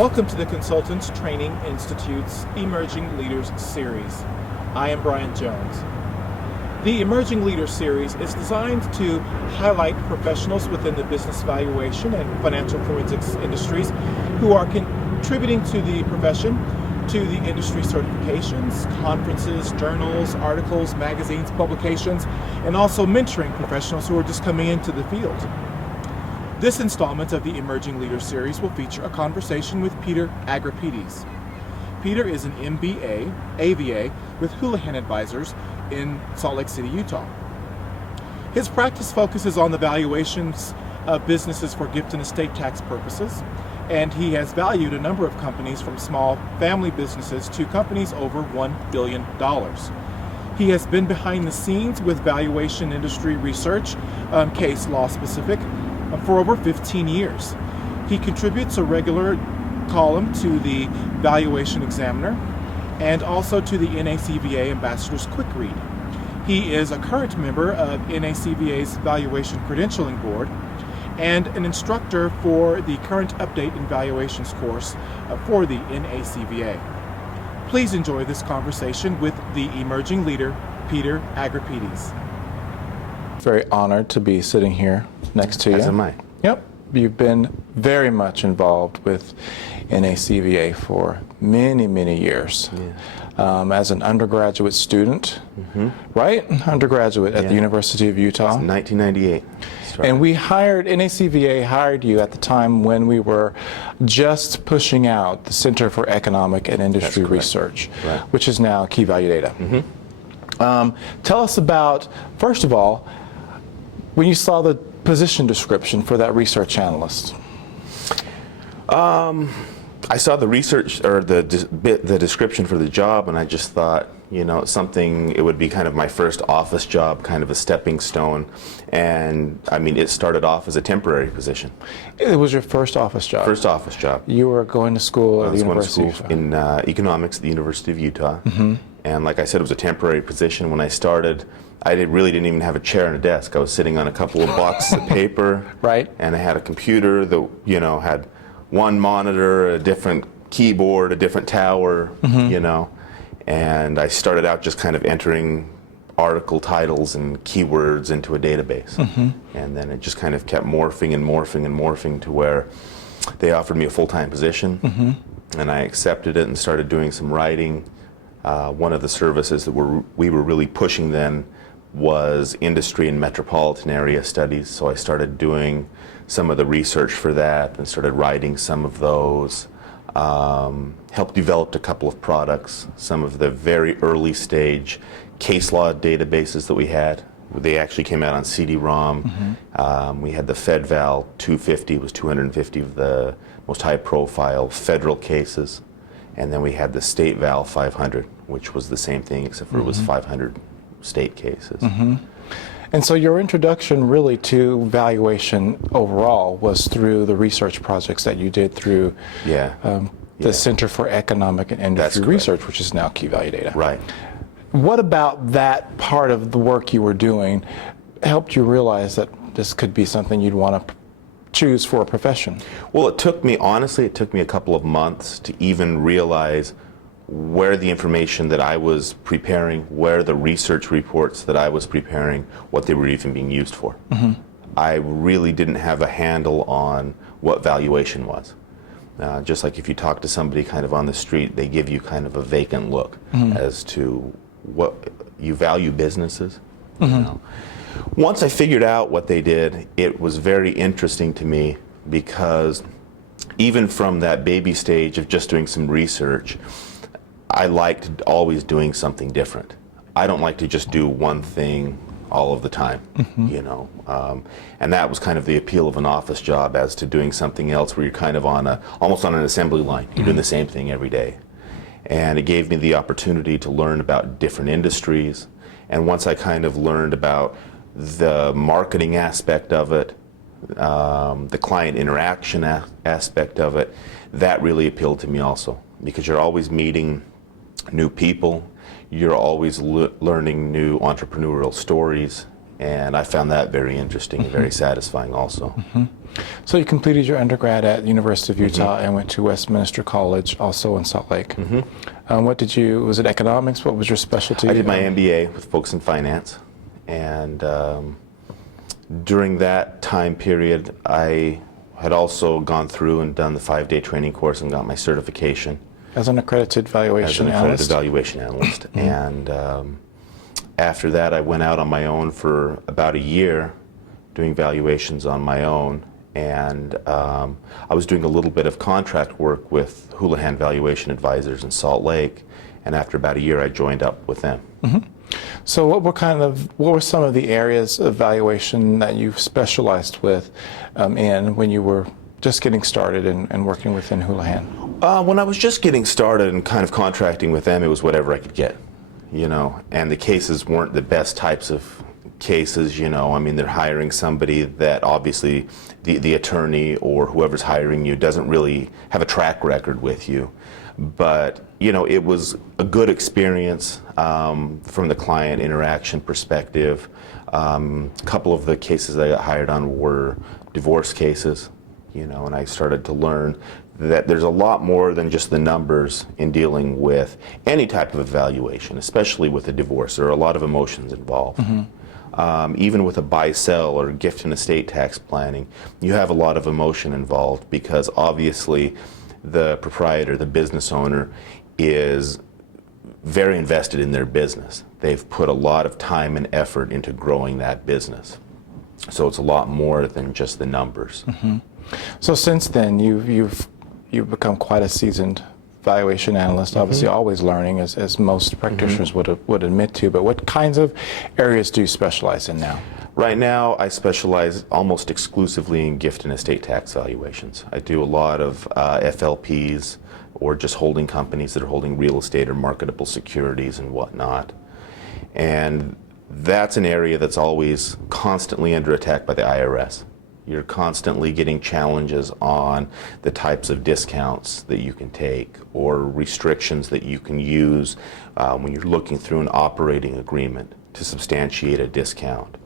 Welcome to the Consultants Training Institute's Emerging Leaders Series. I am Brien Jones. The Emerging Leaders Series is designed to highlight professionals within the business valuation and financial forensics industries who are contributing to the profession, to the industry certifications, conferences, journals, articles, magazines, publications, and also mentoring professionals who are just coming into the field. This installment of the Emerging Leaders Series will feature a conversation with Peter Agrapides. Peter is an MBA, AVA, with Houlihan Advisors in Salt Lake City, Utah. His practice focuses on the valuations of businesses for gift and estate tax purposes, and he has valued a number of companies from small family businesses to companies over $1 billion. He has been behind the scenes with valuation industry research, case law specific, for over 15 years. He contributes a regular column to the Valuation Examiner and also to the NACVA Ambassador's Quick Read. He is a current member of NACVA's Valuation Credentialing Board and an instructor for the Current Update in Valuations course for the NACVA. Please enjoy this conversation with the emerging leader, Peter Agrapides. Very honored to be sitting here next to you. As am I. Yep. You've been very much involved with NACVA for many, many years. Yeah. As an undergraduate student, right? Undergraduate at the University of Utah. 1998. And NACVA hired you at the time when we were just pushing out the Center for Economic and Industry Research, which is now Key Value Data. Tell us about, first of all, when you saw the position description for that research analyst. I saw the research or the description for the job, and I just thought, you know, it would be kind of my first office job, kind of a stepping stone. And I mean, it started off as a temporary position. It was your first office job? First office job. You were going to school at the University of Utah? In economics at the University of Utah. And like I said, it was a temporary position. When I started, I really didn't even have a chair and a desk. I was sitting on a couple of boxes of paper. Right. And I had a computer that, you know, had one monitor, a different keyboard, a different tower, you know. And I started out just kind of entering article titles and keywords into a database. And then it just kind of kept morphing and morphing and morphing to where they offered me a full-time position. And I accepted it and started doing some writing. One of the services that we were really pushing then was industry and metropolitan area studies. So I started doing some of the research for that and started writing some of those. Helped develop a couple of products, some of the very early stage case law databases that we had. They actually came out on CD-ROM. We had the FedVal 250, was 250 of the most high profile federal cases. And then we had the State Val 500, which was the same thing except for it was 500 state cases. And so your introduction really to valuation overall was through the research projects that you did through the Center for Economic and Industry Research, which is now Key Value Data. Right. What about that part of the work you were doing helped you realize that this could be something you'd want to choose for a profession? Well, honestly, it took me a couple of months to even realize where the information that I was preparing, where the research reports that I was preparing, what they were even being used for. I really didn't have a handle on what valuation was. Just like if you talk to somebody kind of on the street, they give you kind of a vacant look as to what you value businesses. You know? Once I figured out what they did, it was very interesting to me because even from that baby stage of just doing some research, I liked always doing something different. I don't like to just do one thing all of the time, you know. And that was kind of the appeal of an office job as to doing something else where you're kind of almost on an assembly line. You're doing the same thing every day. And it gave me the opportunity to learn about different industries. And once I kind of learned about the marketing aspect of it, the client interaction aspect of it, that really appealed to me also, because you're always meeting new people, you're always learning new entrepreneurial stories, And I found that very interesting and very satisfying also. So you completed your undergrad at the University of Utah and went to Westminster College, also in Salt Lake. Was it economics? What was your specialty? I did my MBA with focus in finance. And during that time period, I had also gone through and done the 5-day training course and got my certification. As an accredited valuation analyst? Valuation analyst. And after that, I went out on my own for about a year doing valuations on my own. And I was doing a little bit of contract work with Houlihan Valuation Advisors in Salt Lake. And after about a year, I joined up with them. So what were some of the areas of valuation that you've specialized with in when you were just getting started and working within Houlihan? When I was just getting started and kind of contracting with them, it was whatever I could get, and the cases weren't the best types of cases, I mean, they're hiring somebody that obviously the attorney or whoever's hiring you doesn't really have a track record with you. But, it was a good experience from the client interaction perspective. A couple of the cases I got hired on were divorce cases, and I started to learn that there's a lot more than just the numbers in dealing with any type of evaluation, especially with a divorce. There are a lot of emotions involved. Even with a buy-sell or gift and estate tax planning, you have a lot of emotion involved because obviously the proprietor, the business owner, is very invested in their business. They've put a lot of time and effort into growing that business. So it's a lot more than just the numbers. So since then, you've become quite a seasoned valuation analyst, obviously always learning, as most practitioners would admit to. But what kinds of areas do you specialize in now? Right now, I specialize almost exclusively in gift and estate tax valuations. I do a lot of FLPs or just holding companies that are holding real estate or marketable securities and whatnot. And that's an area that's always constantly under attack by the IRS. You're constantly getting challenges on the types of discounts that you can take or restrictions that you can use when you're looking through an operating agreement to substantiate a discount.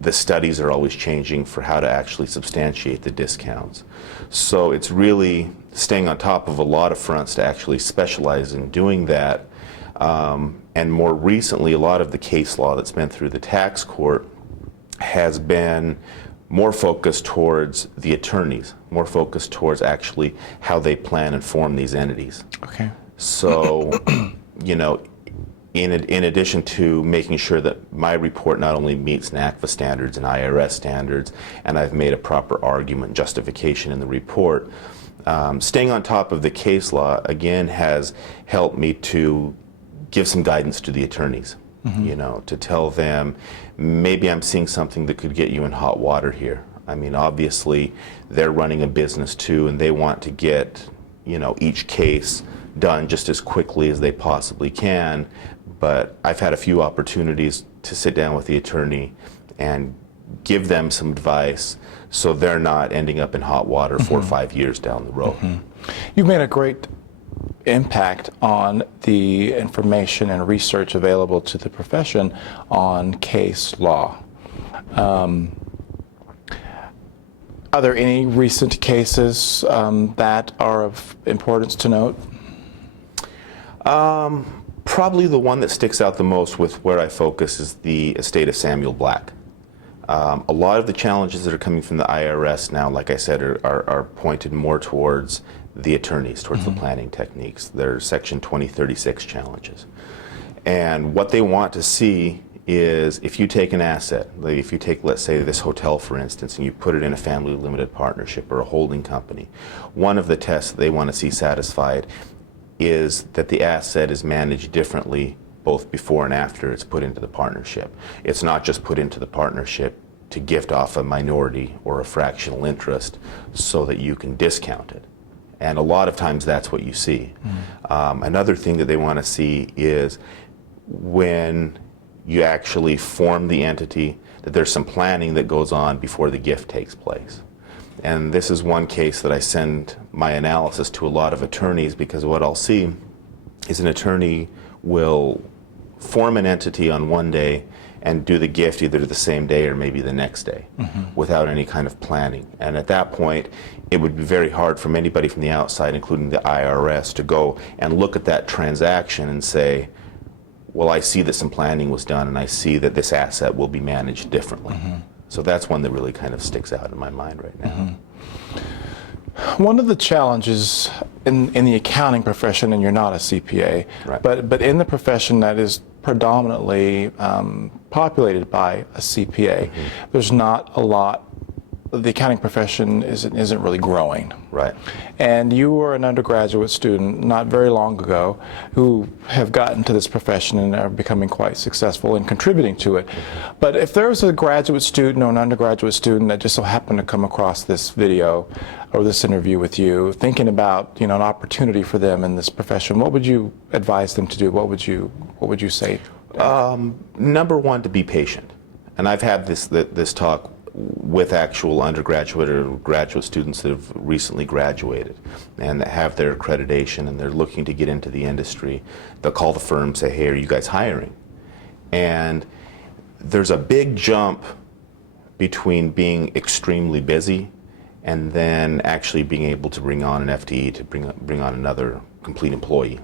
The studies are always changing for how to actually substantiate the discounts. So it's really staying on top of a lot of fronts to actually specialize in doing that. And more recently, a lot of the case law that's been through the tax court has been more focused towards the attorneys, more focused towards actually how they plan and form these entities. Okay. So, in addition to making sure that my report not only meets NACVA standards and IRS standards, and I've made a proper argument justification in the report, staying on top of the case law, again, has helped me to give some guidance to the attorneys, to tell them, maybe I'm seeing something that could get you in hot water here. I mean, obviously, they're running a business too, and they want to get, each case done just as quickly as they possibly can. But I've had a few opportunities to sit down with the attorney and give them some advice so they're not ending up in hot water 4 or 5 years down the road. You've made a great impact on the information and research available to the profession on case law. Are there any recent cases that are of importance to note? Probably the one that sticks out the most with where I focus is the estate of Samuel Black. A lot of the challenges that are coming from the IRS now, like I said, are pointed more towards the attorneys, towards the planning techniques. They're Section 2036 challenges. And what they want to see is if you take an asset, like if you take, let's say, this hotel, for instance, and you put it in a family limited partnership or a holding company, one of the tests that they want to see satisfied is that the asset is managed differently both before and after it's put into the partnership. It's not just put into the partnership to gift off a minority or a fractional interest so that you can discount it. And a lot of times that's what you see. Another thing that they want to see is when you actually form the entity, that there's some planning that goes on before the gift takes place. And this is one case that I send my analysis to a lot of attorneys, because what I'll see is an attorney will form an entity on one day and do the gift either the same day or maybe the next day without any kind of planning. And at that point, it would be very hard from anybody from the outside, including the IRS, to go and look at that transaction and say, well, I see that some planning was done and I see that this asset will be managed differently. So that's one that really kind of sticks out in my mind right now. One of the challenges in the accounting profession, and you're not a CPA, Right. but in the profession that is predominantly populated by a CPA, there's not a lot. The accounting profession isn't really growing. Right. And you were an undergraduate student not very long ago who have gotten to this profession and are becoming quite successful in contributing to it. But if there was a graduate student or an undergraduate student that just so happened to come across this video or this interview with you, thinking about an opportunity for them in this profession, what would you advise them to do? What would you say? Number one, to be patient. And I've had this talk with actual undergraduate or graduate students that have recently graduated and that have their accreditation and they're looking to get into the industry. They'll call the firm and say, hey, are you guys hiring? And there's a big jump between being extremely busy and then actually being able to bring on an FTE, to bring on another complete employee.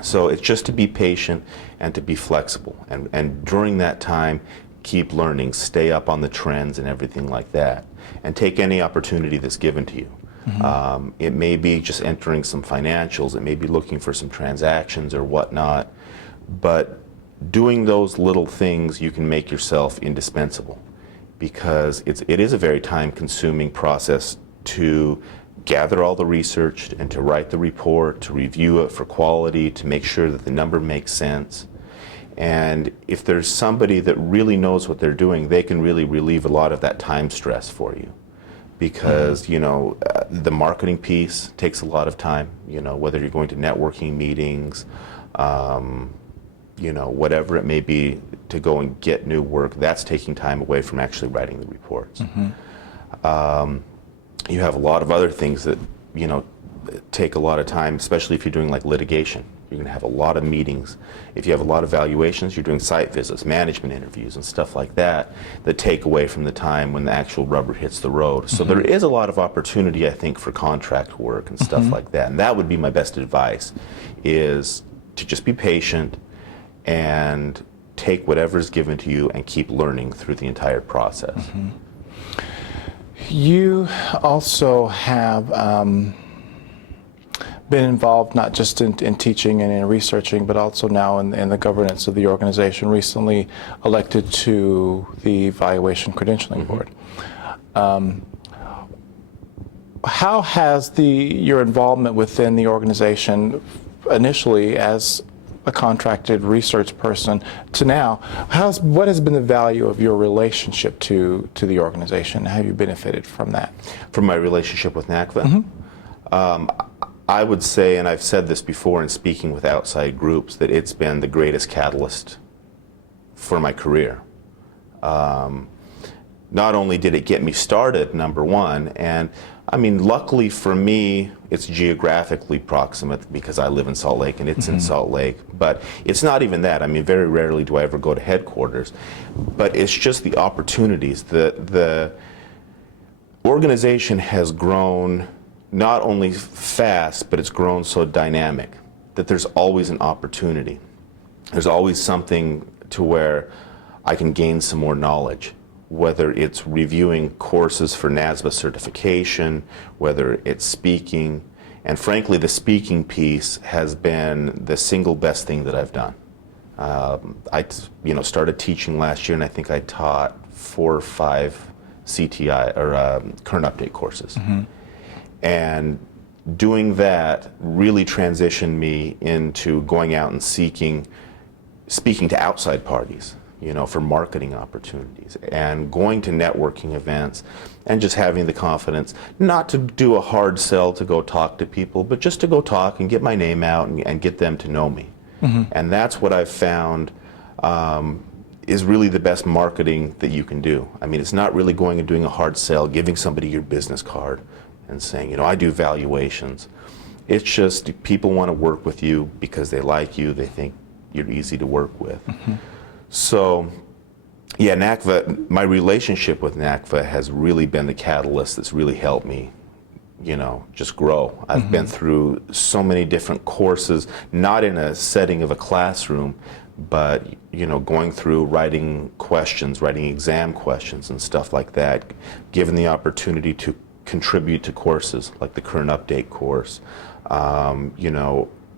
So it's just to be patient and to be flexible. And during that time, keep learning, stay up on the trends and everything like that, and take any opportunity that's given to you. It may be just entering some financials, it may be looking for some transactions or whatnot, but doing those little things, you can make yourself indispensable, because it is a very time-consuming process to gather all the research and to write the report, to review it for quality, to make sure that the number makes sense. And if there's somebody that really knows what they're doing, they can really relieve a lot of that time stress for you. Because, the marketing piece takes a lot of time, whether you're going to networking meetings, whatever it may be to go and get new work, that's taking time away from actually writing the reports. You have a lot of other things that, take a lot of time, especially if you're doing like litigation. You're going to have a lot of meetings. If you have a lot of valuations, you're doing site visits, management interviews, and stuff like that take away from the time when the actual rubber hits the road. So there is a lot of opportunity, I think, for contract work and stuff like that. And that would be my best advice, is to just be patient and take whatever's given to you and keep learning through the entire process. You also have been involved not just in teaching and in researching, but also now in the governance of the organization, recently elected to the Valuation Credentialing Board. How has your involvement within the organization, initially as a contracted research person to now, what has been the value of your relationship to the organization? How have you benefited from that? From my relationship with NACVA? I would say, and I've said this before in speaking with outside groups, that it's been the greatest catalyst for my career. Not only did it get me started, number one, and I mean, luckily for me, it's geographically proximate because I live in Salt Lake and it's in Salt Lake, but it's not even that. I mean, very rarely do I ever go to headquarters, but it's just the opportunities. The organization has grown not only fast, but it's grown so dynamic that there's always an opportunity. There's always something to where I can gain some more knowledge, whether it's reviewing courses for NACVA certification, whether it's speaking, and frankly, the speaking piece has been the single best thing that I've done. I started teaching last year, and I think I taught 4 or 5 CTI or current update courses. And doing that really transitioned me into going out and speaking to outside parties, for marketing opportunities, and going to networking events, and just having the confidence not to do a hard sell to go talk to people, but just to go talk and get my name out and get them to know me. And that's what I've found is really the best marketing that you can do. I mean, it's not really going and doing a hard sell, giving somebody your business card and saying, I do valuations. It's just people want to work with you because they like you, they think you're easy to work with. So Yeah, NACVA, my relationship with NACVA has really been the catalyst that's really helped me, just grow. I've been through so many different courses, not in a setting of a classroom, but, going through writing questions, writing exam questions and stuff like that, given the opportunity to contribute to courses like the Current Update course,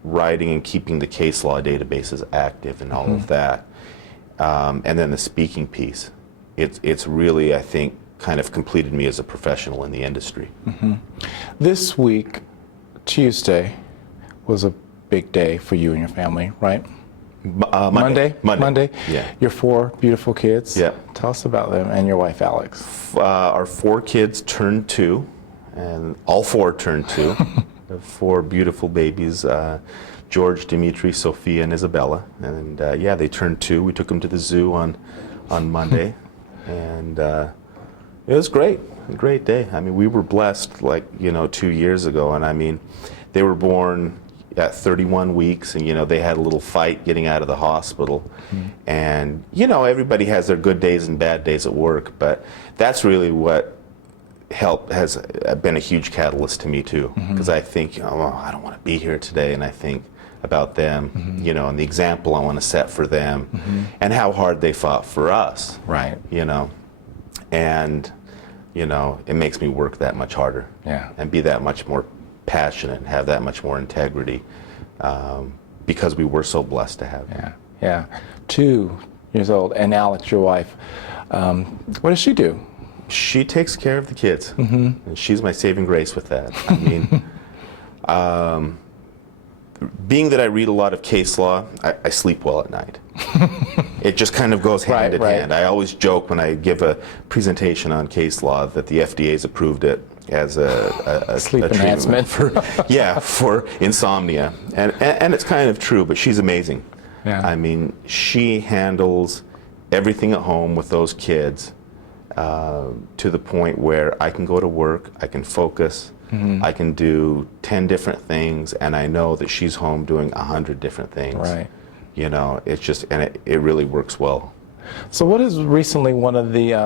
writing and keeping the case law databases active and all of that. And then the speaking piece. It's really, I think, kind of completed me as a professional in the industry. This week, Tuesday, was a big day for you and your family, right? Monday. Monday. Yeah. Your 4 beautiful kids. Yeah. Tell us about them and your wife, Alex. Our 4 kids turned 2, and all 4 turned 2. 4 beautiful babies. George, Dimitri, Sophia, and Isabella, and they turned 2. We took them to the zoo on Monday, and it was great, a great day. I mean, we were blessed, 2 years ago, and I mean, they were born at 31 weeks, and they had a little fight getting out of the hospital, and everybody has their good days and bad days at work, but that's really what has been a huge catalyst to me too, because I think, I don't want to be here today, and I think about them, and the example I want to set for them, and how hard they fought for us. Right. And it makes me work that much harder. Yeah. And be that much more passionate, and have that much more integrity, because we were so blessed to have them. Yeah. 2 years old, and Alex, your wife, what does she do? She takes care of the kids, and she's my saving grace with that. I mean, being that I read a lot of case law, I sleep well at night. It just kind of goes hand in hand. I always joke when I give a presentation on case law that the FDA's approved it as a sleep enhancement for insomnia, and it's kind of true. But she's amazing. Yeah. I mean, she handles everything at home with those kids to the point where I can go to work, I can focus. I can do 10 different things, and I know that she's home doing 100 different things. Right. It's just, and it really works well. So what is recently one of the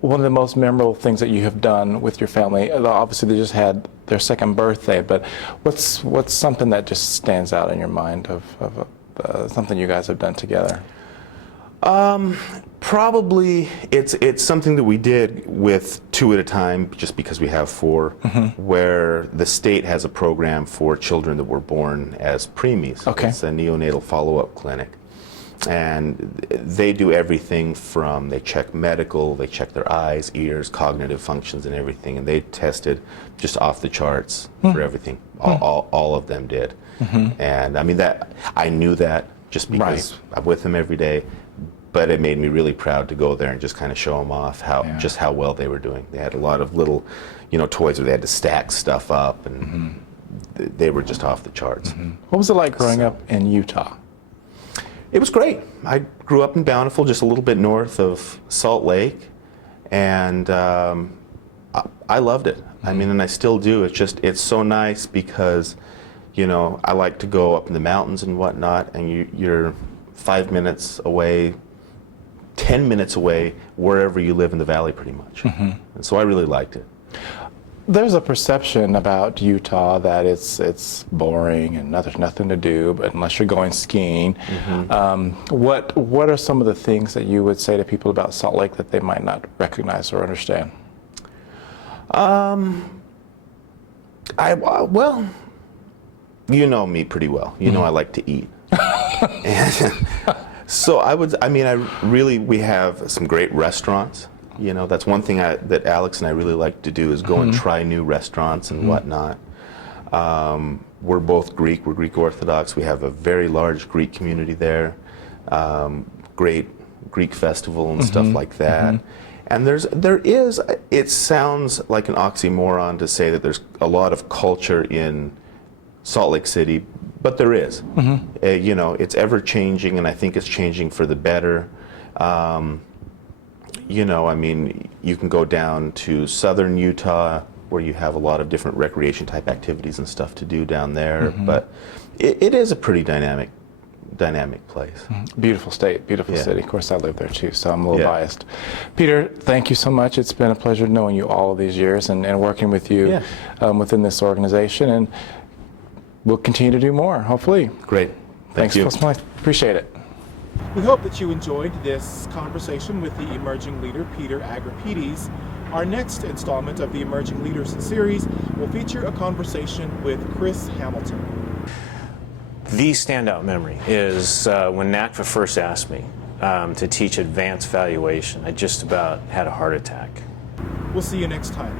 most memorable things that you have done with your family? Obviously they just had their 2nd birthday, but what's something that just stands out in your mind of something you guys have done together? Probably it's something that we did with 2 at a time, just because we have 4, where the state has a program for children that were born as preemies. Okay. It's a neonatal follow-up clinic. And they do everything from, they check medical, they check their eyes, ears, cognitive functions and everything, and they tested just off the charts for everything. All of them did. And I mean, that I knew that just because I'm with them every day. But it made me really proud to go there and just kind of show them off just how well they were doing. They had a lot of little, toys where they had to stack stuff up, and they were just off the charts. What was it like growing up in Utah? It was great. I grew up in Bountiful, just a little bit north of Salt Lake, and I loved it. I mean, and I still do. It's so nice because, I like to go up in the mountains and whatnot, and you're 5 minutes away, 10 minutes away, wherever you live in the valley, pretty much. And so I really liked it. There's a perception about Utah that it's boring and there's nothing to do, but unless you're going skiing. What are some of the things that you would say to people about Salt Lake that they might not recognize or understand? Well, you know me pretty well. You know I like to eat. And so we have some great restaurants. That's one thing that Alex and I really like to do, is go and try new restaurants and whatnot. We're both Greek. We're Greek Orthodox. We have a very large Greek community there. Great Greek festival and stuff like that. And it sounds like an oxymoron to say that there's a lot of culture in Salt Lake City, but there is. It's ever changing, and I think it's changing for the better. You can go down to southern Utah, where you have a lot of different recreation type activities and stuff to do down there. But it is a pretty dynamic dynamic place. Beautiful state, beautiful Yeah. city. Of course, I live there too, so I'm a little Yeah. biased. Peter, thank you so much. It's been a pleasure knowing you all of these years and working with you within this organization, and we'll continue to do more, hopefully. Great. Thanks you. so much. Appreciate it. We hope that you enjoyed this conversation with the emerging leader, Peter Agrapides. Our next installment of the Emerging Leaders series will feature a conversation with Chris Hamilton. The standout memory is when NACVA first asked me to teach advanced valuation. I just about had a heart attack. We'll see you next time.